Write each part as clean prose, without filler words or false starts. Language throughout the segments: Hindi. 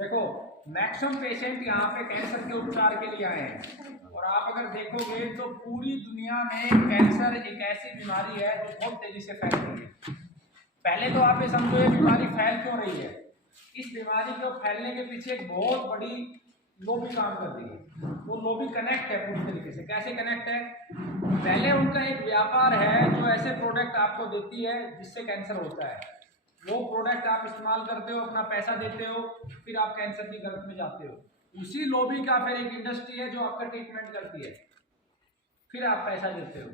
देखो मैक्सिमम पेशेंट यहाँ पे कैंसर के उपचार के लिए आए हैं और आप अगर देखोगे तो पूरी दुनिया में कैंसर एक ऐसी बीमारी है जो बहुत तेजी से फैल रही है। पहले तो आप ये समझो ये बीमारी फैल क्यों रही है। इस बीमारी को फैलने के पीछे एक बहुत बड़ी लॉबी काम कर रही है। वो लॉबी कनेक्ट है पूरी तरीके से। कैसे कनेक्ट है? पहले उनका एक व्यापार है जो ऐसे प्रोडक्ट आपको देती है जिससे कैंसर होता है। वो प्रोडक्ट आप इस्तेमाल करते हो, अपना पैसा देते हो, फिर आप कैंसर की गर्भ में जाते हो। उसी लॉबी का फिर एक इंडस्ट्री है जो आपका ट्रीटमेंट करती है, फिर आप पैसा देते हो।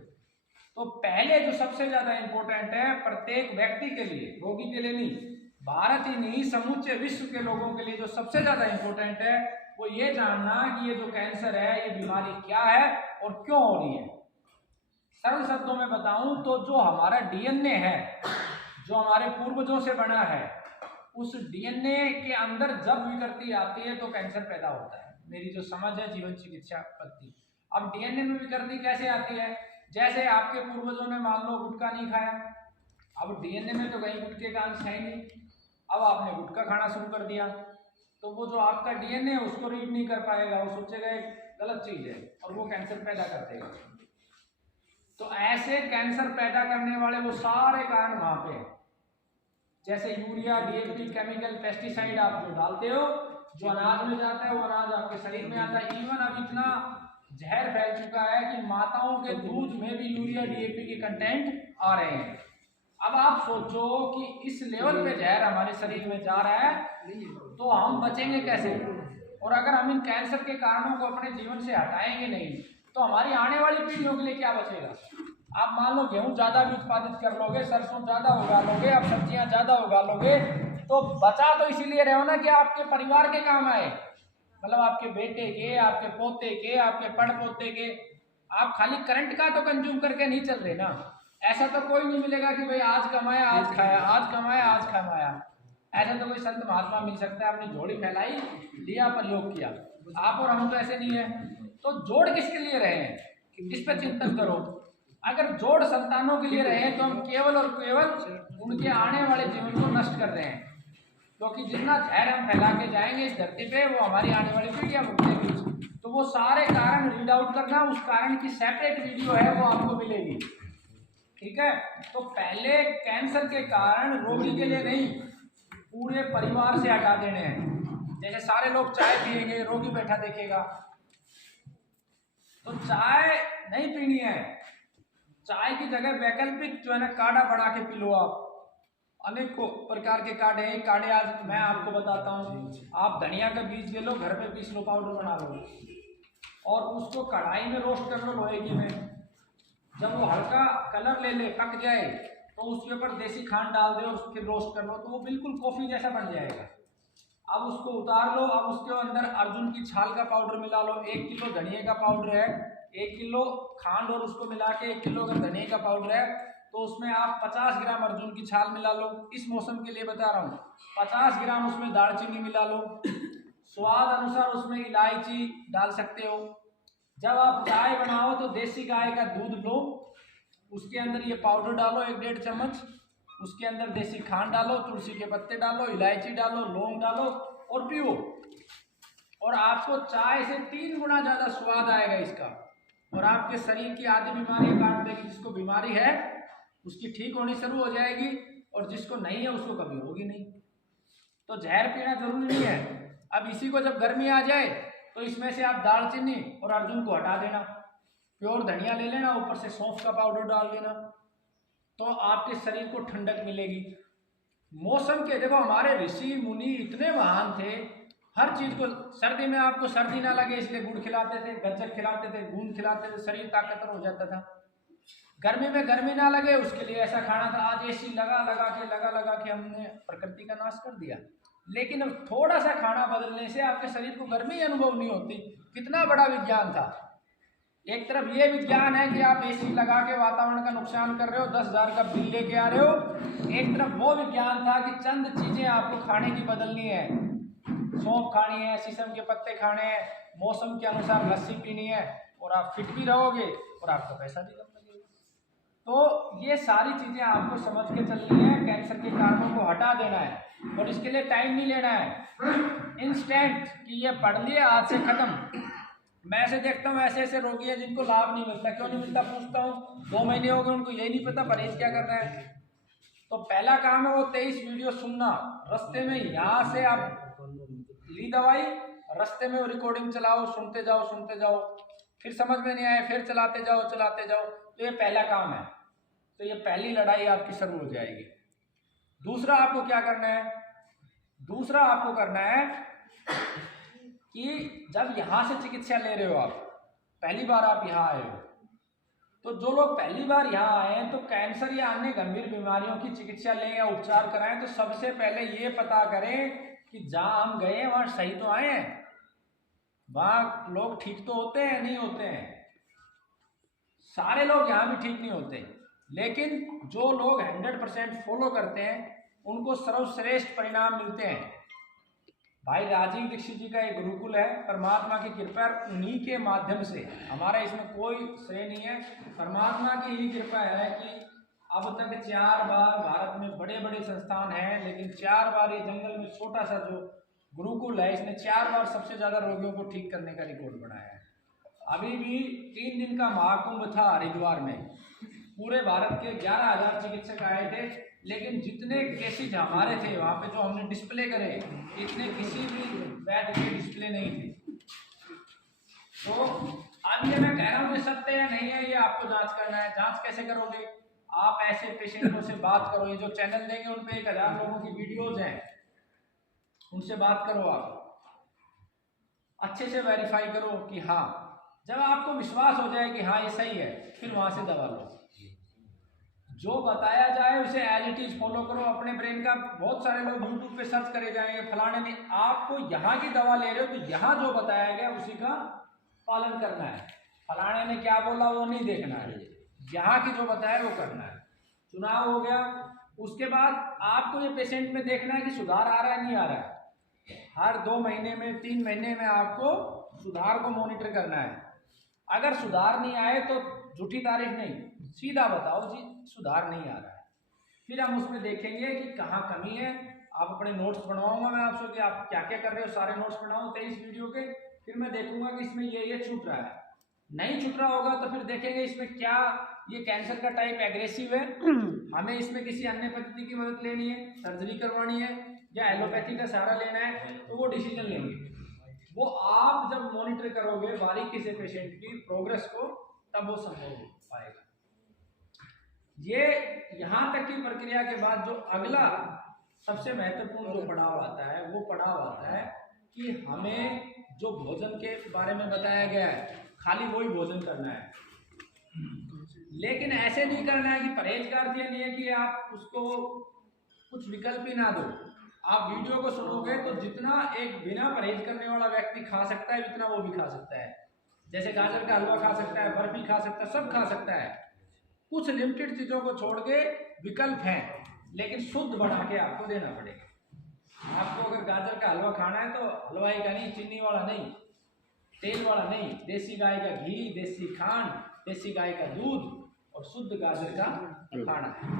तो पहले जो सबसे ज्यादा इंपॉर्टेंट है प्रत्येक व्यक्ति के लिए, रोगी के लिए नहीं, भारत ही नहीं समूचे विश्व के लोगों के लिए जो सबसे ज्यादा इंपॉर्टेंट है वो ये जानना कि ये जो कैंसर है ये बीमारी क्या है और क्यों हो रही है। सरल शब्दों में बताऊं तो जो हमारा डीएनए है, जो हमारे पूर्वजों से बना है, उस डीएनए के अंदर जब विकृति आती है तो कैंसर पैदा होता है। मेरी जो समझ है जीवन चिकित्सा पद्धति। अब डीएनए में विकृति कैसे आती है? जैसे आपके पूर्वजों ने मान लो गुटखा नहीं खाया, अब डीएनए में तो कहीं गुटखे का अंश है नहीं, अब आपने गुटखा खाना शुरू कर दिया तो वो जो आपका डीएनए है उसको रीड नहीं कर पाएगा, वो सोचेगा एक गलत चीज है और वो कैंसर पैदा कर देगा। तो ऐसे कैंसर पैदा करने वाले वो सारे कारण वहां पे हैं। जैसे यूरिया, डीएपी, केमिकल, पेस्टिसाइड आप जो डालते हो, जो अनाज में जाता है वो अनाज आपके शरीर में आता है। इवन अब इतना जहर फैल चुका है कि माताओं के दूध में भी यूरिया, डीएपी के कंटेंट आ रहे हैं। अब आप सोचो कि इस लेवल पे जहर हमारे शरीर में जा रहा है तो हम बचेंगे कैसे? और अगर हम इन कैंसर के कारणों को अपने जीवन से हटाएंगे नहीं तो हमारी आने वाली पीढ़ियों के लिए क्या बचेगा? आप मान लो गेहूं ज्यादा भी उत्पादित कर लोगे, सरसों ज्यादा उगा लोगे, आप सब्जियां ज्यादा उगा लोगे, तो बचा तो इसीलिए रहे हो ना कि आपके परिवार के काम आए, मतलब आपके बेटे के, आपके पोते के, आपके पड़ पोते के। आप खाली करंट का तो कंज्यूम करके नहीं चल रहे ना। ऐसा तो कोई नहीं मिलेगा कि भाई आज कमाया आज खाया, आज कमाया आज कमाया। ऐसा तो कोई संत महात्मा मिल सकता है, अपनी जोड़ी फैलाई, लिया, प्रयोग किया। आप और हम तो ऐसे नहीं है। तो जोड़ किसके लिए रहे हैं, इस पर चिंतन करो। अगर जोड़ संतानों के लिए रहे तो हम केवल और केवल उनके आने वाले जीवन को नष्ट कर रहे हैं, क्योंकि जितना जहर हम फैला के जाएंगे इस धरती पे वो हमारी आने वाली पीढ़ियां भुगतेंगी। तो वो सारे कारण रीड आउट करना, उस कारण की सेपरेट वीडियो है वो आपको मिलेगी, ठीक है। तो पहले कैंसर के कारण रोगी के लिए नहीं, पूरे परिवार से हटा देने हैं। जैसे सारे लोग चाय पिएंगे, रोगी बैठा देखेगा, तो चाय नहीं पीनी है। चाय की जगह वैकल्पिक जो है ना काढ़ा बना के पी लो। आप अनेकों प्रकार के काढ़े हैं। काढ़े आज मैं आपको बताता हूँ। आप धनिया का बीज ले लो, घर पे पीस लो, पाउडर बना लो और उसको कढ़ाई में रोस्ट कर लो लोहे की में। जब वो हल्का कलर ले ले, पक जाए, तो उसके ऊपर देसी खांड डाल दो और फिर रोस्ट कर लो, तो वो बिल्कुल कॉफी जैसा बन जाएगा। अब उसको उतार लो, अब उसके अंदर अर्जुन की छाल का पाउडर मिला लो। 1 किलो धनिया का पाउडर है, 1 किलो खांड और उसको मिला के 1 किलो अगर धनिया का पाउडर है तो उसमें आप 50 ग्राम अर्जुन की छाल मिला लो। इस मौसम के लिए बता रहा हूँ। 50 ग्राम उसमें दालचीनी मिला लो, स्वाद अनुसार उसमें इलायची डाल सकते हो। जब आप चाय बनाओ तो देसी गाय का दूध लो, उसके अंदर ये पाउडर डालो 1-1.5 चम्मच, उसके अंदर देसी खांड डालो, तुलसी के पत्ते डालो, इलायची डालो, लौंग डालो और पियो। और आपको चाय से 3 गुना ज्यादा स्वाद आएगा इसका, और आपके शरीर की आधी बीमारियां काट देगी। जिसको बीमारी है उसकी ठीक होनी शुरू हो जाएगी और जिसको नहीं है उसको कभी होगी नहीं। तो जहर पीना जरूरी नहीं है। अब इसी को जब गर्मी आ जाए तो इसमें से आप दालचीनी और अर्जुन को हटा देना, प्योर धनिया ले लेना, ऊपर से सौंफ का पाउडर डाल देना, तो आपके शरीर को ठंडक मिलेगी। मौसम के देखो हमारे ऋषि मुनि इतने महान थे, हर चीज को, सर्दी में आपको सर्दी ना लगे इसलिए गुड़ खिलाते थे, गज्जक खिलाते थे, गूंद खिलाते थे, शरीर ताकतवर हो जाता था। गर्मी में गर्मी ना लगे उसके लिए ऐसा खाना था। आज एसी लगा लगा के हमने प्रकृति का नाश कर दिया। लेकिन अब थोड़ा सा खाना बदलने से आपके शरीर को गर्मी अनुभव नहीं होती। कितना बड़ा विज्ञान था। एक तरफ ये विज्ञान है कि आप एसी लगा के वातावरण का नुकसान कर रहे हो, 10,000 का बिल लेके आ रहे हो। एक तरफ वो विज्ञान था कि चंद चीजें आपको खाने की बदलनी है, सौंफ खानी है, शीशम के पत्ते खाने हैं, मौसम के अनुसार लस्सी पीनी है, और आप फिट भी रहोगे और आपका पैसा भी कम लगेगा। तो ये सारी चीज़ें आपको समझ के चलनी है, कैंसर के कारणों को हटा देना है और इसके लिए टाइम नहीं लेना है इंस्टेंट कि ये पढ़ लिए आज से खत्म। मैं ऐसे देखता हूँ ऐसे ऐसे रोगी हैं जिनको लाभ नहीं मिलता। क्यों नहीं मिलता पूछता हूँ, 2 महीने हो गए उनको यही नहीं पता परहेज क्या करना है। तो पहला काम है वो 23 वीडियो सुनना रास्ते में, यहाँ से आप ली दवाई, रास्ते में वो रिकॉर्डिंग चलाओ, सुनते जाओ, फिर समझ में नहीं आए फिर चलाते जाओ। तो ये पहला काम है। तो ये पहली लड़ाई आपकी शुरू हो जाएगी। दूसरा आपको क्या करना है, दूसरा आपको करना है कि जब यहाँ से चिकित्सा ले रहे हो, आप पहली बार आप यहाँ आए हो, तो जो लोग पहली बार यहाँ आए हैं तो कैंसर या अन्य गंभीर बीमारियों की चिकित्सा लें या उपचार कराएं, तो सबसे पहले ये पता करें कि जहाँ हम गए हैं वहाँ सही तो आए हैं, वहाँ लोग ठीक तो होते हैं नहीं होते हैं। सारे लोग यहाँ भी ठीक नहीं होते, लेकिन जो लोग 100% फॉलो करते हैं उनको सर्वश्रेष्ठ परिणाम मिलते हैं। भाई राजीव दीक्षित जी का एक गुरुकुल है, परमात्मा की कृपा, उन्हीं के माध्यम से, हमारा इसमें कोई श्रेय नहीं है, परमात्मा की ही कृपा है कि अब तक 4 बार भारत में बड़े बड़े संस्थान हैं, लेकिन 4 बार ये जंगल में छोटा सा जो गुरुकुल है इसने 4 बार सबसे ज़्यादा रोगियों को ठीक करने का रिकॉर्ड बनाया है। अभी भी 3 दिन का महाकुंभ था हरिद्वार में, पूरे भारत के 11,000 चिकित्सक आए थे, लेकिन जितने केसेज हमारे थे वहाँ पे जो हमने डिस्प्ले करे, इतने किसी भी वैद्य के डिस्प्ले नहीं थे। तो अब ये मैं कह रहा हूँ कि सत्य है नहीं है, ये आपको जांच करना है। जांच कैसे करोगे, आप ऐसे पेशेंटों से बात करो, ये जो चैनल देंगे उन पे 1000 लोगों की वीडियोज हैं, उनसे बात करो, आप अच्छे से वेरीफाई करो कि हाँ, जब आपको विश्वास हो जाए कि हाँ ये सही है, फिर वहाँ से दवा लो। जो बताया जाए उसे एज इट इज फॉलो करो। अपने ब्रेन का, बहुत सारे लोग यूट्यूब पे सर्च करे जाएंगे फलाने ने, आपको यहाँ की दवा ले रहे हो तो यहाँ जो बताया गया उसी का पालन करना है। फलाने ने क्या बोला वो नहीं देखना है, यहाँ की जो बताया वो करना है। चुनाव हो गया, उसके बाद आपको ये पेशेंट में देखना है कि सुधार आ रहा है नहीं आ रहा है। हर 2 महीने में 3 महीने में आपको सुधार को मॉनिटर करना है। अगर सुधार नहीं आए तो झूठी तारीफ नहीं, सीधा बताओ जी सुधार नहीं आ रहा है, फिर हम उसमें देखेंगे कि कहाँ कमी है। आप अपने नोट्स बनवाऊंगा मैं आपसे कि आप क्या क्या कर रहे हो, सारे नोट्स बनाओ 23 वीडियो के, फिर मैं देखूंगा कि इसमें ये छूट रहा है। नहीं छूट रहा होगा तो फिर देखेंगे इसमें क्या, ये कैंसर का टाइप एग्रेसिव है, हमें इसमें किसी अन्य पद्धति की मदद लेनी है, सर्जरी करवानी है या एलोपैथी का सहारा लेना है, तो वो डिसीजन लेंगे। वो आप जब मॉनिटर करोगे बारीकी से पेशेंट की प्रोग्रेस को, तब वो संभव हो पाएगा। ये यहाँ तक की प्रक्रिया के बाद जो अगला सबसे महत्वपूर्ण जो पड़ाव आता है, वो पड़ाव आता है कि हमें जो भोजन के बारे में बताया गया है खाली वही भोजन करना है, लेकिन ऐसे नहीं करना है कि परहेज का अर्थ ये नहीं है कि आप उसको कुछ विकल्प ही ना दो। आप वीडियो को सुनोगे तो जितना एक बिना परहेज करने वाला व्यक्ति खा सकता है उतना वो भी खा सकता है। जैसे गाजर का हलवा खा सकता है, बर्फी खा सकता है, सब खा सकता है। कुछ लिमिटेड चीज़ों को छोड़ के विकल्प हैं, लेकिन शुद्ध बना के आपको देना पड़ेगा। आपको अगर गाजर का हलवा खाना है तो हलवाई का नहीं, चीनी वाला नहीं, तेल वाला नहीं, देसी गाय का घी, देसी खांड, देसी गाय का दूध और शुद्ध गाजर का खाना है।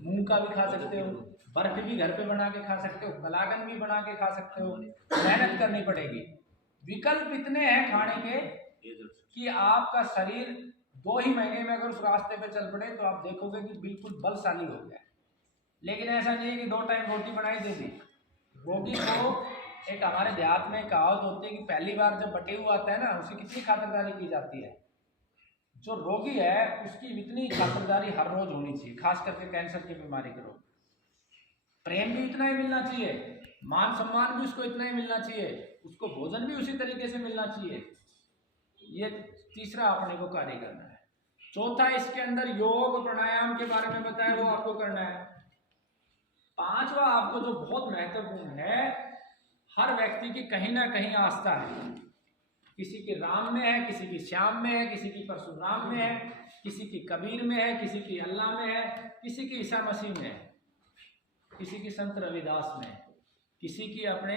मूंग का भी खा सकते हो, बर्फी भी घर पे बना के खा सकते हो, कलाकंद भी बना के खा सकते हो, मेहनत करनी पड़ेगी। विकल्प इतने हैं खाने के कि आपका शरीर 2 ही महीने में अगर उस रास्ते पे चल पड़े तो आप देखोगे कि बिल्कुल बलशाली हो गया। लेकिन ऐसा नहीं है कि 2 टाइम रोटी बनाई दे दी। रोगी को एक हमारे देहात में कहावत होती है कि पहली बार जब बटेऊ आता है ना, उसकी कितनी खातिरदारी की जाती है। जो रोगी है उसकी इतनी खातिरदारी हर रोज होनी चाहिए, खास करके कैंसर की बीमारी के रोग। प्रेम भी इतना ही मिलना चाहिए, मान सम्मान भी उसको इतना ही मिलना चाहिए, उसको भोजन भी उसी तरीके से मिलना चाहिए। ये तीसरा अपने को कार्य करना है। चौथा, इसके अंदर योग प्राणायाम के बारे में बताया, वो आपको करना है। 5वां आपको जो बहुत महत्वपूर्ण है, हर व्यक्ति की कहीं ना कहीं आस्था है। किसी की राम में है, किसी की श्याम में है, किसी की परशुराम में है, किसी की कबीर में है, किसी की अल्लाह में है, किसी की ईसा मसीह में है, किसी की संत रविदास में, किसी की अपने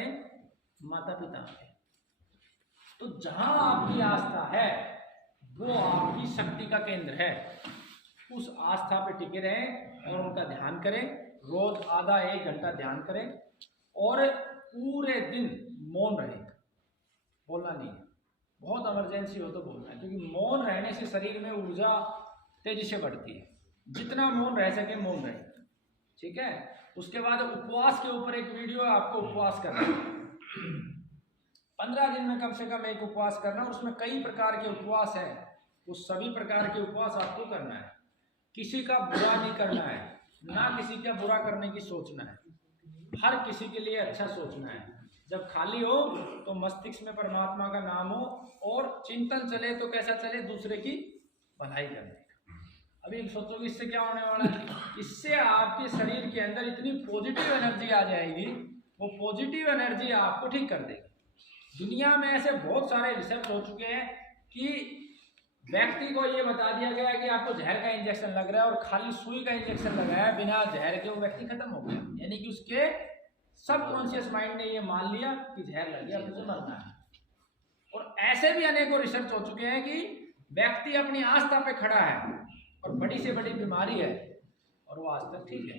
माता पिता में। तो जहां आपकी आस्था है वो आपकी शक्ति का केंद्र है। उस आस्था पे टिके रहें और उनका ध्यान करें। रोज आधा 1 घंटा ध्यान करें और पूरे दिन मौन रहें, बोलना नहीं है। बहुत इमरजेंसी हो तो बोलना है, क्योंकि मौन रहने से शरीर में ऊर्जा तेजी से बढ़ती है। जितना मौन रह सके मौन रहे, ठीक है। उसके बाद उपवास के ऊपर एक वीडियो है, आपको उपवास करना है। 15 दिन में कम से कम एक उपवास करना। उसमें कई प्रकार के उपवास है, उस सभी प्रकार के उपवास आपको करना है। किसी का बुरा नहीं करना है, ना किसी का बुरा करने की सोचना है, हर किसी के लिए अच्छा सोचना है। जब खाली हो तो मस्तिष्क में परमात्मा का नाम हो और चिंतन चले तो कैसा चले, दूसरे की भलाई करने का। अभी सोचो कि इससे क्या होने वाला है, इससे आपके शरीर के अंदर इतनी पॉजिटिव एनर्जी आ जाएगी, वो पॉजिटिव एनर्जी आपको ठीक कर देगी। दुनिया में ऐसे बहुत सारे रिसर्च हो चुके हैं कि व्यक्ति को ये बता दिया गया है कि आपको जहर का इंजेक्शन लग रहा है और खाली सुई का इंजेक्शन लगाया बिना जहर के, वो व्यक्ति खत्म हो गया। यानी कि उसके सबकॉन्शियस माइंड ने ये मान लिया कि जहर लग गया, मुझे मरना है। और ऐसे भी अनेकों रिसर्च हो चुके हैं कि व्यक्ति अपनी आस्था पे खड़ा है और बड़ी से बड़ी बीमारी है और वो आज तक ठीक है।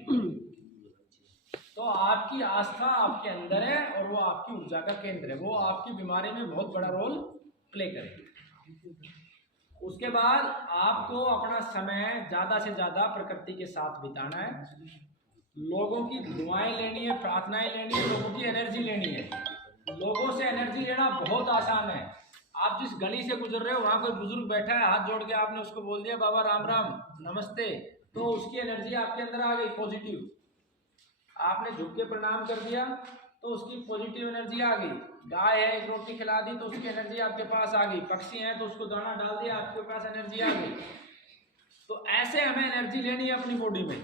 तो आपकी आस्था आपके अंदर है और वो आपकी ऊर्जा का केंद्र है, वो आपकी बीमारी में बहुत बड़ा रोल प्ले करेगी। उसके बाद आपको अपना समय ज़्यादा से ज़्यादा प्रकृति के साथ बिताना है। लोगों की दुआएं लेनी है, प्रार्थनाएं लेनी है, लोगों की एनर्जी लेनी है। लोगों से एनर्जी लेना बहुत आसान है। आप जिस गली से गुजर रहे हो, वहाँ कोई बुजुर्ग बैठा है, हाथ जोड़ के आपने उसको बोल दिया बाबा राम राम नमस्ते, तो उसकी एनर्जी आपके अंदर आ गई पॉजिटिव। आपने झुक के प्रणाम कर दिया तो उसकी पॉजिटिव एनर्जी आ गई। गाय है, एक रोटी खिला दी तो उसकी एनर्जी आपके पास आ गई। पक्षी है तो उसको दाना डाल दिया, आपके पास एनर्जी आ गई। तो ऐसे हमें एनर्जी लेनी है अपनी बॉडी में,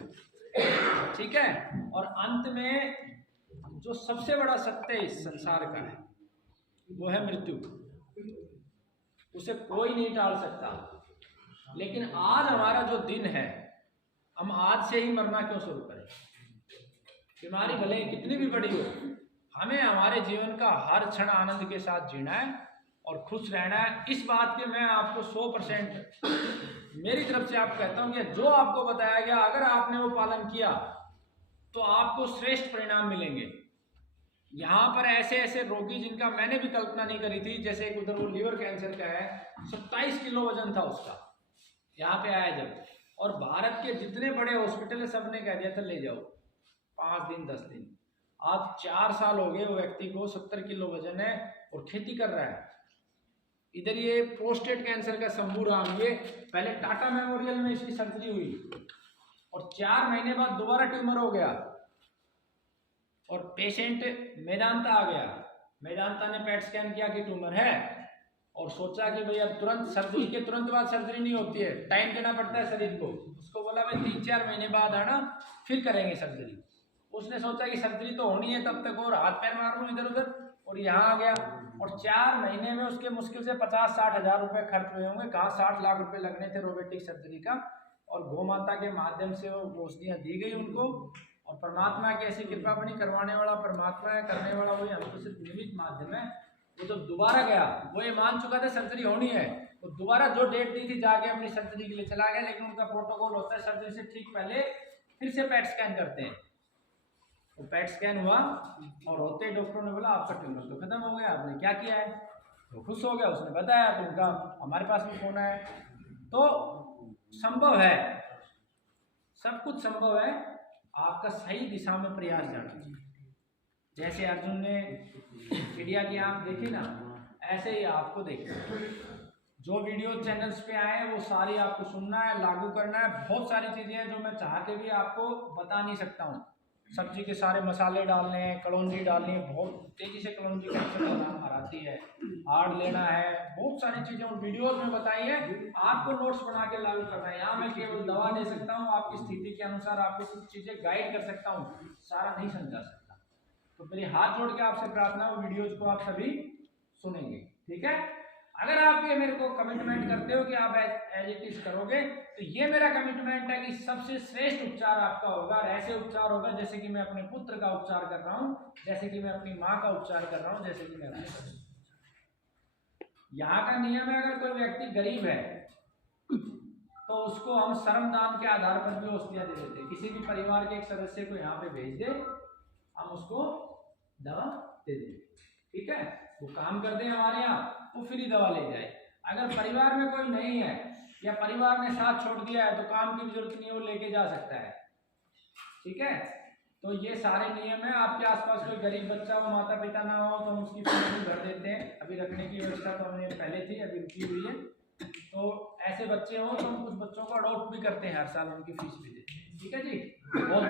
ठीक है। और अंत में जो सबसे बड़ा सत्य इस संसार का है वो है मृत्यु। उसे कोई नहीं टाल सकता। लेकिन आज हमारा जो दिन है, हम आज से ही मरना क्यों शुरू करें। बीमारी भले कितनी भी बड़ी हो, हमें हमारे जीवन का हर क्षण आनंद के साथ जीना है और खुश रहना है। इस बात के मैं आपको 100% मेरी तरफ से आप कहता हूं कि जो आपको बताया गया अगर आपने वो पालन किया तो आपको श्रेष्ठ परिणाम मिलेंगे। यहाँ पर ऐसे ऐसे रोगी जिनका मैंने भी कल्पना नहीं करी थी, जैसे एक उधर वो लीवर कैंसर का है, 27 किलो वजन था उसका, यहाँ पे आया जब। और भारत के जितने बड़े हॉस्पिटल है सब ने कह दिया था ले जाओ 5 दिन 10 दिन। आज 4 साल हो गए वो व्यक्ति को, 70 किलो वजन है और खेती कर रहा है। इधर ये प्रोस्टेट कैंसर का शंभू राम, ये पहले टाटा मेमोरियल में इसकी सर्जरी हुई और 4 महीने बाद दोबारा ट्यूमर हो गया और पेशेंट मेदांता आ गया। मेदांता ने पेट स्कैन किया कि ट्यूमर है और सोचा कि भाई अब तुरंत सर्जरी के तुरंत बाद सर्जरी नहीं होती है, टाइम देना पड़ता है शरीर को। उसको बोला भाई 3-4 महीने बाद आना फिर करेंगे सर्जरी। उसने सोचा कि सर्जरी तो होनी है तब तक और हाथ पैर मार लूँ इधर उधर, और यहाँ आ गया। और 4 महीने में उसके मुश्किल से 50-60 हज़ार रुपये खर्च हुए होंगे। कहाँ 60 लाख रुपए लगने थे रोबोटिक सर्जरी का। और गौ माता के माध्यम से वो औषधियाँ दी गई उनको। और परमात्मा की ऐसी कृपा बनी, करवाने वाला परमात्मा है, करने वाला वही, हमको सिर्फ निमित्त माध्यम है। वो जब दोबारा गया, वो ये मान चुका था सर्जरी होनी है, वो दोबारा जो डेट दी थी जाके अपनी सर्जरी के लिए चला गया। लेकिन उनका प्रोटोकॉल होता है सर्जरी से ठीक पहले फिर से पेट स्कैन करते हैं। तो पेट स्कैन हुआ और होते ही डॉक्टर ने बोला आपका ट्यूमर तो खत्म हो गया, आपने क्या किया है। तो खुश हो गया, उसने बताया तो उनका हमारे पास भी फोन है। तो संभव है, सब कुछ संभव है, आपका सही दिशा में प्रयास जाना चाहिए। जैसे अर्जुन ने चिड़िया की आंख देखी ना, ऐसे ही आपको देखना। जो वीडियो चैनल्स पे आए हैं वो सारी आपको सुनना है, लागू करना है। बहुत सारी चीज़ें हैं जो मैं चाह के भी आपको बता नहीं सकता हूँ। सब्जी के सारे मसाले डालने हैं, कलौंजी डालनी है, बहुत तेज़ी से कलौंजी कैंसर का नाम हराती है, आड़ लेना है, बहुत सारी चीज़ें उन वीडियोज़ में बताई है। आपको नोट्स बना के लागू करना है। यहाँ मैं केवल दवा दे सकता हूँ, आपकी स्थिति के अनुसार आपको कुछ चीज़ें गाइड कर सकता हूँ, सारा नहीं समझा सकता। तो मेरे हाथ जोड़ के आपसे प्रार्थना है वो वीडियोज़ को आप सभी सुनेंगे, ठीक है। अगर आप ये मेरे को कमिटमेंट करते हो कि आप एज इट इज करोगे तो ये मेरा कमिटमेंट है कि सबसे श्रेष्ठ उपचार आपका होगा। और ऐसे उपचार होगा जैसे कि मैं अपने पुत्र का उपचार कर रहा हूँ, जैसे कि मैं अपनी माँ का उपचार कर रहा हूँ, जैसे कि मैं यहाँ का नियम है, अगर कोई व्यक्ति गरीब है तो उसको हम श्रमदान के आधार पर भी औषधियाँ दे देते हैं। किसी भी परिवार के एक सदस्य को यहाँ पे भेज दे, हम उसको दवा दे देंगे, ठीक है। वो काम कर दे हमारे यहाँ, वो फ्री दवा ले जाए। अगर परिवार में कोई नहीं है या परिवार ने साथ छोड़ दिया है तो काम की भी जरूरत नहीं है, वो लेके जा सकता है, ठीक है। तो ये सारे नियम है। आपके आसपास कोई गरीब बच्चा हो, माता पिता ना हो, तो हम उसकी फीस भी भर देते हैं। अभी रखने की व्यवस्था तो हमने पहले थी, अभी रुकी हुई है। तो ऐसे बच्चे हो तो हम कुछ बच्चों को अडॉप्ट भी करते हैं, हर साल उनकी फीस भी देते हैं, ठीक है जी। बहुत